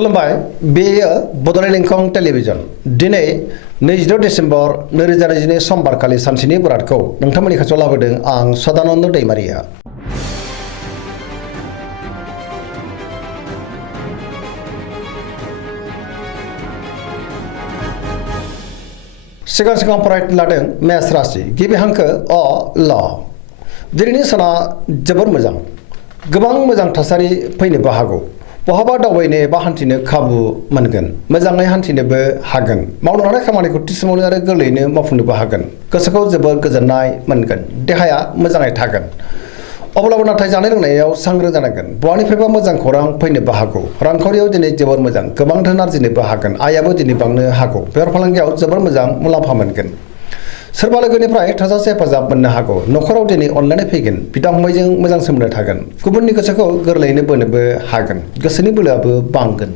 खुलुमबाय बेयो बड'लेण्ड इंखं टेलिभिजन दिनै 22 डिसेम्बर 2022 समबारखालि सानसेनि बरादखौ नोंथांमोननि खाथियाव लाबोदों आं सदानन्द दैमारिया। सिगां फरायनो लादों मेष राशि गिबि हांखो अ ल। दिनैनि साना जोबोर मोजां, गोबां मोजां थासारि फैनोबो हागौ। बहाबा दावबायनो एबा हान्थिनो खाबु मोनगोन, मोजाङै हान्थिनोबो हागोन, मावनो लानाय खामानिखौ थि समावनो आरो गोरलैयैनो मावफुंनोबो हागोन। गोसोखौ जोबोर गोजोननाय मोनगोन, देहाया मोजाङै थागोन। अब्लाबो नाथाय जानाय लोंनायाव सांग्रां जानांगोन। बहानिफ्रायबा मोजां खौरां फैनोबो हागौ। रांखावरियाव दिनै जोबोर मोजां, गोबां धोन आरजिनोबो हागोन। आयाबो दिनै बांनो हागौ। बेफार फालांगियाव जोबोर मोजां मुलाम्फा मोनगोन। सोरबा लोगोनिफ्राय थोजासे हेफाजाब मोननो हागौ। न'खराव दिनै अनलायनाय फैगोन, बिदा फंबायजों मोजां सोमोन्दो थागोन। गुबुननि गोसोखौ गोरलैयैनो बोनोबो हागोन, गोसोनि बोलोआबो बांगोन।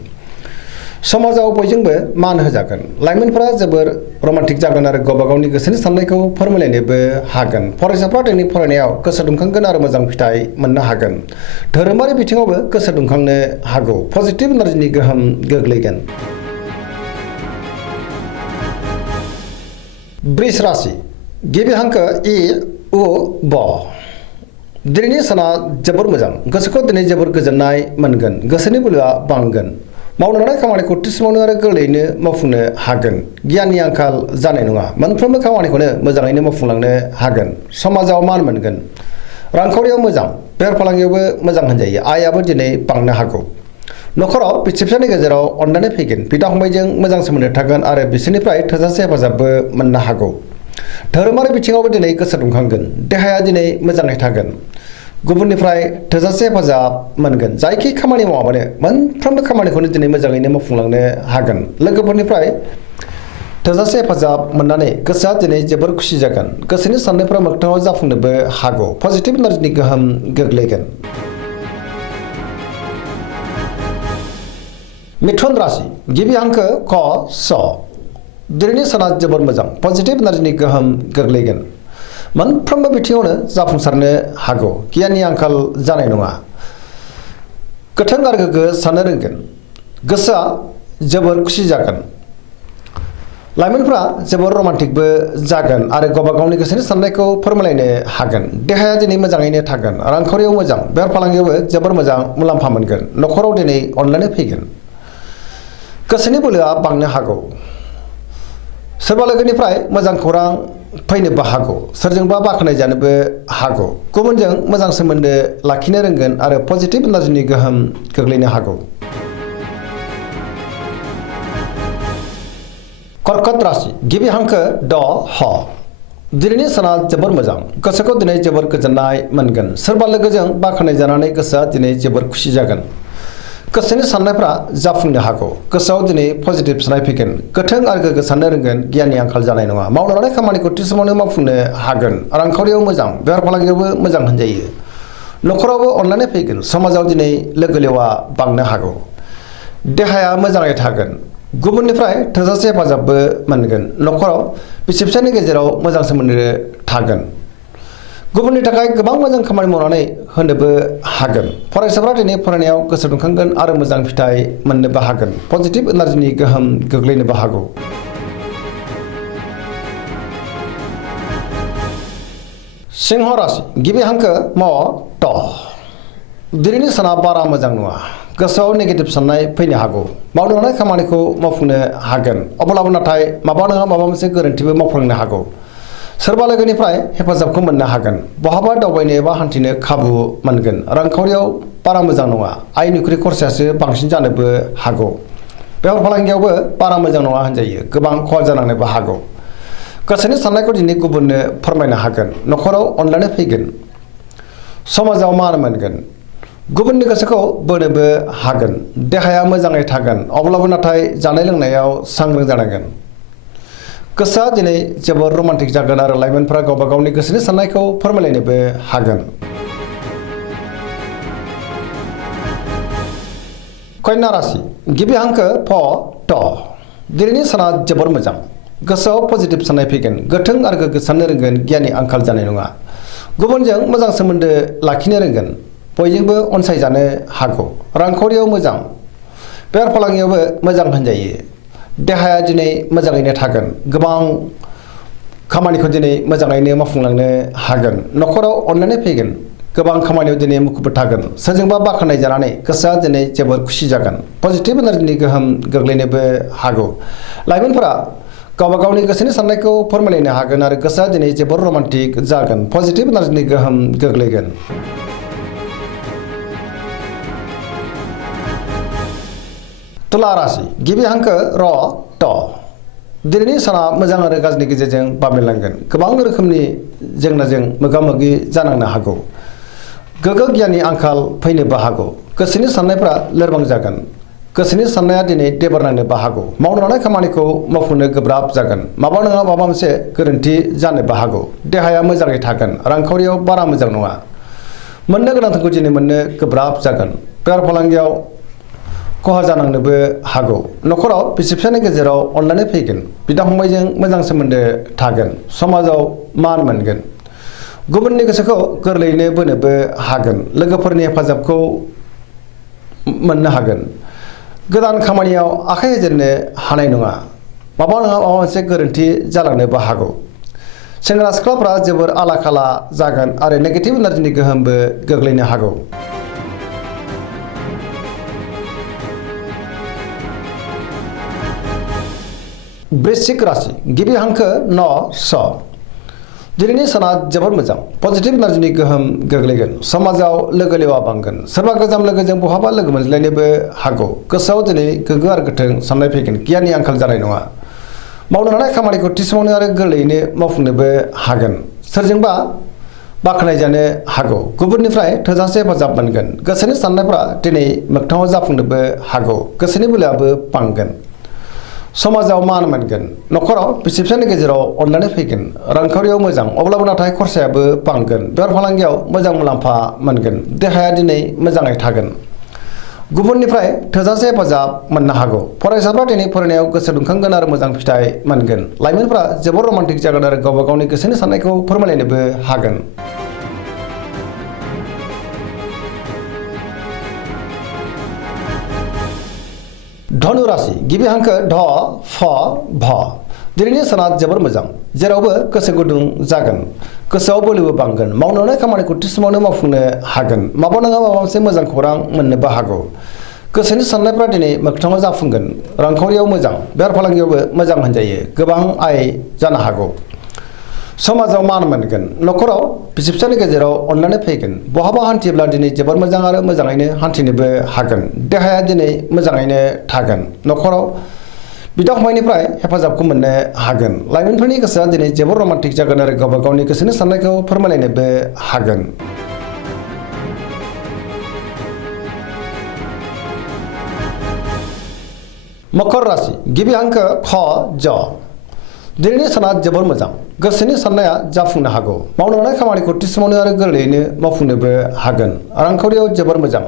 समाजाव बयजोंबो मान होजागोन। लाइमोनफोरा जोबोर रमान्टिक जागोन आरो गावबा गावनि गोसोनि साननायखौ फोरमायलायनोबो हागोन। फरायसाफ्रा दिनै फरायनायाव गोसो दुंखांगोन आरो मोजां फिथाइ मोननो हागोन। धोरोमारि बिथिङावबो गोसो दुंखांनो हागौ। पजिटिभ एनार्जिनि गोहोम गोग्लैगोन। वृष राशि गिबि हांखो इ उ ब। दिनैनि साना जोबोर मोजां, गोसोखौ दिनै जोबोर गोजोननाय मोनगोन, गोसोनि बोलोआ बांगोन। मावनो लानाय खामानिखौ थि समावनो आरो गोरलैयैनो मावफुंनो हागोन। गियाननि आंखाल जानाय नङा, मोनफ्रोमबो खामानिखौनो मोजाङैनो मावफुंलांनो हागोन। समाजाव मान मोनगोन। रांखावरियाव मोजां, बेफार फालांगियावबो मोजां होनजायो। आयाबो दिनै बांनो हागौ। न'खराव बिसि फिसायनि गेजेराव अनलायनाय फैगोन, बिदा फंबायजों मोजां सोमोन्दो थागोन आरो बिसोरनिफ्राय थोजासे हेफाजाबबो मोननो हागौ। धोरोमारि बिथिङावबो दिनै गोसो दुंखांगोन, देहाया दिनै मोजाङै थागोन। गुबुननिफ्राय थोजासे हेफाजाब मोनगोन। जायखि खामानि मावाबानो मोनफ्रोमबो खामानिखौनो दिनै मोजाङैनो मावफुंलांनो हागोन। लोगोफोरनिफ्राय थोजासे हेफाजाब मोननानै गोसोआ दिनै जोबोर खुसि जागोन। गोसोनि साननायफोरा मोगथाङाव जाफुंनोबो हागौ। पजिटिभ एनार्जिनि गोहोम गोग्लैगोन। मिथुन राशि गिबि हांखो क स। दिनैनि साना जोबोर मोजां, पजिटिभ एनार्जिनि गोहोम गोग्लैगोन। मोनफ्रोमबो बिथिङावनो जाफुंसारनो हागौ। गियाननि आंखाल जानाय नङा। गोथों आरो गोग्गो साननो रोंगोन। गोसोआ जोबोर खुसि जागोन। लाइमोनफ्रा जोबोर रमान्टिकबो जागोन आरो गावबा गावनि गोसोनि साननायखौ फोरमायलायनो हागोन। देहाया दिनै मोजाङैनो थागोन। रांखावरियाव मोजां, बेफार फालांगियावबो जोबोर मोजां मुलाम्फा मोनगोन। न'खराव दिनै अनलायनाय फैगोन। गोसोनि बोलोआ बांनो हागौ। सोरबा लोगोनिफ्राय मोजां खौरां फैनोबो हागौ। सोरजोंबा बाख्नाय जानोबो हागौ। गुबुनजों मोजां सोमोन्दो लाखिनो रोंगोन आरो पजिटिभ एनार्जिनि गोहोम गोग्लैनो हागौ। कर्कट राशि गिबि हांखो ड ह। दिनैनि साना जोबोर मोजां, गोसोखौ दिनै जोबोर गोजोननाय मोनगोन। सोरबा लोगोजों बाख्नाय जानानै गोसोआ दिनै जोबोर खुसि जागोन। गोसोनि साननायफ्रा जाफुंनो हागौ। गोसोआव दिनै पजिटिभ साननाय फैगोन। गोथों आरो गोग्गो साननो रोंगोन। गियाननि आंखाल जानाय नङा। मावनो लानाय खामानिखौ थि समावनो मावफुंनो हागोन। रांखावरियाव मोजां, बेफार फालांगियावबो मोजां होनजायो। न'खरावबो अनलायनाय फैगोन। समाजाव दिनै लोगो लेवा बांनो हागौ। देहाया मोजाङै थागोन। गुबुननिफ्राय थोजासे हेफाजाबबो मोनगोन। न'खराव बिसि फिसायनि गेजेराव मोजां सोमोन्दो थागोन। गुबुननि थाखाय गोबां मोजां खामानि मावनानै होनोबो हागोन। फरायसाफ्रा दिनै फरायनायाव गोसो दुंखांगोन आरो मोजां फिथाइ मोननोबो हागोन। पजिटिभ एनार्जिनि गोहोम गोग्लैनोबो हागौ। सिंह राशि गिबि हांखो म ट। दिनैनि साना बारा मोजां नङा। गोसोआव नेगेटिभ साननाय फैनो हागौ। मावनो लानाय खामानिखौ मावफुंनो हागोन। अब्लाबो नाथाय माबा नङा माबा मोनसे गोरोन्थिबो मावफ्लांनो हागौ। सोरबा लोगोनिफ्राय हेफाजाबखौ मोननो हागोन। बहाबा दावबायनो एबा हान्थिनो खाबु मोनगोन। रांखावरियाव बारा मोजां नङा। आयनिख्रुइ खरसायासो बांसिन जानोबो हागौ। बेफार फालांगियावबो बारा मोजां नङा होनजायो। गोबां खहा जानांनोबो हागौ। गोसोनि साननायखौ दिनै गुबुननो फोरमायनो हागोन। न'खराव अनलायनाय फैगोन। समाजाव मान मोनगोन। गुबुननि गोसोखौ बोनोबो हागोन। देहाया मोजाङै थागोन। अब्लाबो नाथाय जानाय लोंनायाव सांग्रां जानांगोन। गोसोआ दिनै जोबोर रमान्टिक जागोन आरो लाइमोनफोरा गावबा गावनि गोसोनि साननायखौ फोरमायलायनोबो हागोन। कन्या राशि गिबि हांखो फ ट। दिनैनि साना जोबोर मोजां। गोसोआव पजिटिभ साननाय फैगोन। गोथों आरो गोग्गो साननो रोंगोन। गियाननि आंखाल जानाय नङा। गुबुनजों मोजां सोमोन्दो लाखिनो रोंगोन। बयजोंबो अनसायजानो हागौ। रांखावरियाव मोजां, बेफार फालांगियावबो मोजां होनजायो। देहाया दिनै मोजाङैनो थागोन। गोबां खामानिखौ दिनै मोजाङैनो मावफुंलांनो हागोन। न'खराव अननानै फैगोन। गोबां खामानियाव दिनै मुखुब थागोन। सोरजोंबा बाख्नाय जानानै गोसोआ दिनै जोबोर खुसि जागोन। पजिटिभ एनार्जिनि गोहोम गोग्लैनोबो हागौ। लाइमोनफोरा गावबा गावनि गोसोनि साननायखौ फोरमायलायनो हागोन आरो गोसोआ दिनै जोबोर रमान्टिक जागोन। पजिटिभ एनार्जिनि गोहोम गोग्लैगोन। तुला राशि गिबि हांखो र ट। दिनैनि साना मोजां आरो गाज्रिनि गेजेरजों बाबेनलांगोन। गोबां रोखोमनि जेंनाजों मोगा मोगि जानांनो हागौ। गोग्गो गियाननि आंखाल फैनोबो हागौ। गोसोनि साननायफ्रा लोरबां जागोन। गोसोनि साननाया दिनै देबार नांनोबो हागौ। मावनो लानाय खामानिखौ मावफुंनो गोब्राब जागोन। माबा नङा माबा मोनसे गोरोन्थि जानोबो हागौ। देहाया मोजाङै थागोन। रांखावरियाव बारा मोजां नङा। मोननो गोनांखौ दिनै मोननो गोब्राब जागोन। बेफार फालांगियाव खहा जानांनोबो हागौ। न'खराव बिसि फिसायनि गेजेराव अनलायनाय फैगोन। बिदा फंबायजों मोजां सोमोन्दो थागोन। समाजाव मान मोनगोन। गुबुननि गोसोखौ गोरलैयैनो बोनोबो हागोन। लोगोफोरनि हेफाजाबखौ मोननो हागोन। गोदान खामानियाव आखाइ होजेननो हानाय नङा। माबा नङा माबा मोनसे गोरोन्थि जालांनोबो हागौ। सेंग्रा सिख्लाफ्रा जोबोर आला खाला जागोन आरो नेगेटिभ एनार्जिनि गोहोमबो गोग्लैनो हागौ। वृश्चिक राशि गिबि हांखो न स। दिनैनि साना जोबोर मोजां। पजिटिभ एनार्जिनि गोहोम गोग्लैगोन। समाजाव लोगो लेवा बांगोन। सोरबा गोजाम लोगोजों बहाबा लोगो मोनज्लायनोबो हागौ। गोसोआव दिनै गोग्गो आरो गोथों साननाय फैगोन। गियाननि आंखाल जानाय नङा। मावनो लानाय खामानिखौ थि समावनो आरो गोरलैयैनो मावफुंनोबो हागोन। सोरजोंबा बाख्नाय जानो हागौ। गुबुननिफ्राय थोजासे हेफाजाब मोनगोन। गोसोनि साननायफ्रा दिनै मोगथाङाव जाफुंनोबो हागौ। गोसोनि बोलोआबो बांगोन। समाजाव मान मोनगोन। न'खराव बिसि फिसायनि गेजेराव अनलायनाय फैगोन। रांखावरियाव मोजां अब्लाबो नाथाय खरसायाबो बांगोन। बेफार फालांगियाव मोजां मुलाम्फा मोनगोन। देहाया दिनै मोजाङै थागोन। गुबुननिफ्राय थोजासे हेफाजाब मोननो हागौ। फरायसाफ्रा दिनै फरायनायाव गोसो दुंखांगोन आरो मोजां फिथाइ मोनगोन। लाइमोनफ्रा जोबोर रमान्टिक जागोन आरो गावबा गावनि गोसोनि साननायखौ फोरमायलायनोबो हागोन। धनु राशि गिबि हांखो ध फ भ। दिनैनि साना जोबोर मोजां। जेरावबो गोसो गुदुं जागोन। गोसोआव बोलोबो बांगोन। मावनो लानाय खामानिखौ थि समावनो मावफुंनो हागोन। माबा नङा माबा मोनसे मोजां खौरां मोननोबो हागौ। गोसोनि साननायफ्रा दिनै मोगथाङाव जाफुंगोन। रांखावरियाव मोजां। बेफार फालांगियावबो मोजां होनजायो। गोबां आय जानो हागौ। समाजाव मान मोनगोन। न'खराव बिसि फिसायनि गेजेराव अनलायनाय फैगोन। बहाबा हान्थियोब्ला दिनै जोबोर मोजां आरो मोजाङैनो हान्थिनोबो हागोन। देहाया दिनै मोजाङैनो थागोन। न'खराव बिदा फंबायनिफ्राय हेफाजाबखौ मोननो हागोन। लाइमोनफोरनि गोसोआ दिनै जोबोर रमान्टिक जागोन आरो गावबा गावनि गोसोनि साननायखौ फोरमायलायनोबो हागोन। मकर राशि गिबि हांखो ख ज। दिनैनि साना जोबोर मोजां। गोसोनि साननाया जाफुंनो हागौ। मावनो लानाय खामानिखौ थि समावनो आरो गोरलैयैनो मावफुंनोबो हागोन। रांखावरियाव जोबोर मोजां।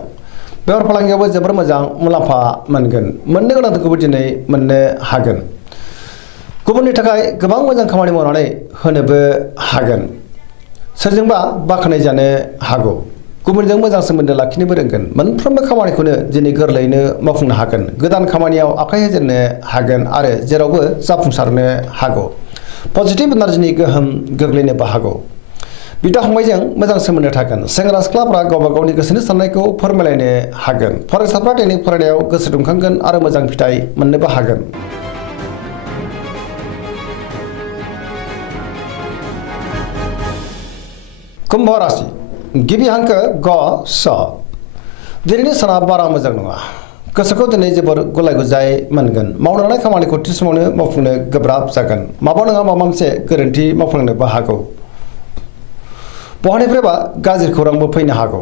बेफार फालांगियावबो जोबोर मोजां मुलाम्फा मोनगोन। मोननो गोनांखौबो दिनै मोननो हागोन। गुबुननि थाखाय गोबां मोजां खामानि मावनानै होनोबो हागोन। सोरजोंबा बाख्नाय जानो हागौ। गुबुनजों मोजां सोमोन्दो लाखिनोबो रोंगोन। मोनफ्रोमबो खामानिखौनो दिनै गोरलैयैनो मावफुंनो हागोन। गोदान खामानियाव आखाइ होजेननो हागोन आरो जेरावबो जाफुंसारनो हागौ। पजिटिभ एनार्जिनि गोहोम गोग्लैनोबो हागौ। बिदा फंबायजों मोजां सोमोन्दो थागोन। सेंग्रा सिख्लाफ्रा गावबा गावनि गोसोनि साननायखौ फोरमायलायनो हागोन। फरायसाफ्रा दिनै फरायनायाव गोसो दुंखांगोन आरो मोजां फिथाइ मोननोबो हागोन। कुम्भ राशि गिबि हांखो ग स। दिनैनि साना बारा मोजां नङा। गोसोखौ दिनै जोबोर गुलाय गुजाय मोनगोन। मावनो लानाय खामानिखौ थि समावनो मावफुंनो गोब्राब जागोन। माबा नङा माबा मोनसे गोरोन्थि मावफ्लांनोबो हागौ। बहानिफ्रायबा गाज्रि खौरांबो फैनो हागौ।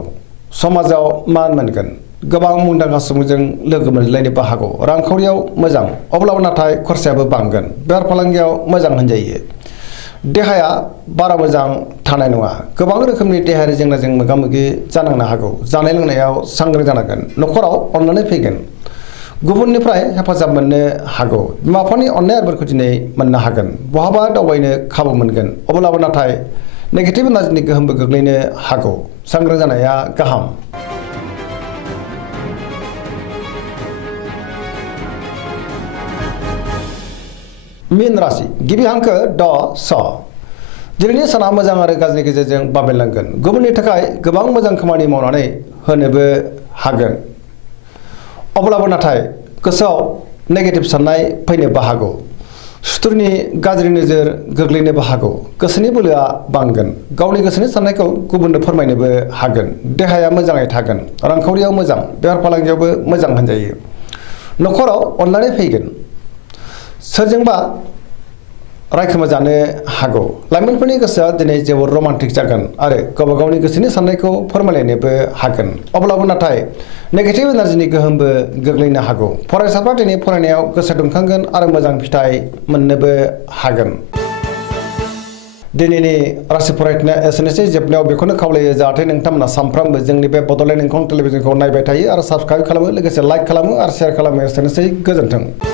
समाजाव मान मोनगोन। गोबां मुंदांखा सुबुंजों लोगो मोनज्लायनोबो हागौ। रांखावरियाव मोजां अब्लाबो नाथाय खरसायाबो बांगोन। बेफार फालांगियाव मोजां होनजायो। देहाया बारा मोजां थानाय नङा। गोबां रोखोमनि देहायारि जेंनाजों मोगा मोगि जानांनो हागौ। जानाय लोंनायाव सांग्रां जानांगोन। न'खराव अननानै फैगोन। गुबुननिफ्राय हेफाजाब मोननो हागौ। बिमा बिफानि अननाय आरो बोरखौ दिनै मोननो हागोन। बहाबा दावबायनो खाबु मोनगोन। अब्लाबो नाथाय नेगेटिभ एनार्जिनि गोहोमबो गोग्लैनो हागौ। सांग्रां जानाया गाहाम। मीन राशि गिबि हांखो ड स दिनैनि साना मोजां आरो गाज्रिनि गेजेरजों बाबेनलांगोन गुबुननि थाखाय गोबां मोजां खामानि मावनानै होनोबो हागोन अब्लाबो नाथाय गोसोआव नेगेटिभ साननाय फैनोबो हागौ सुथुरनि गाज्रि नोजोर गोग्लैनोबो हागौ गोसोनि बोलोआ बांगोन गावनि गोसोनि साननायखौ गुबुननो फोरमायनोबो हागोन देहाया मोजाङै थागोन रांखावरियाव मोजां बेफार फालांगियावबो मोजां होनजायो न'खराव अननानै फैगोन सोरजोंबा रायखोमा जानो हागौ लाइमोनफोरनि गोसोआ दिनै जोबोर रमान्टिक जागोन आरो गावबा गावनि गोसोनि साननायखौ फोरमायलायनोबो हागोन अब्लाबो नाथाय नेगेटिभ एनार्जिनि गोहोमबो गोग्लैनो हागौ फरायसाफ्रा दिनै फरायनायाव गोसो दुंखांगोन आरो मोजां फिथाइ मोननोबो हागोन दिनैनि राशि फरायनाया एसेनोसै जोबनायाव बेखौनो खावलायो जाहाथे नोंथांमोना सानफ्रोमबो जोंनि बे बड'लेण्ड इंखं टेलिभिजनखौ नायबाय थायो आरो साबस्क्राइब खालामो लोगोसे लाइक खालामो आरो शेयार खालामो एसेनोसै गोजोन्थों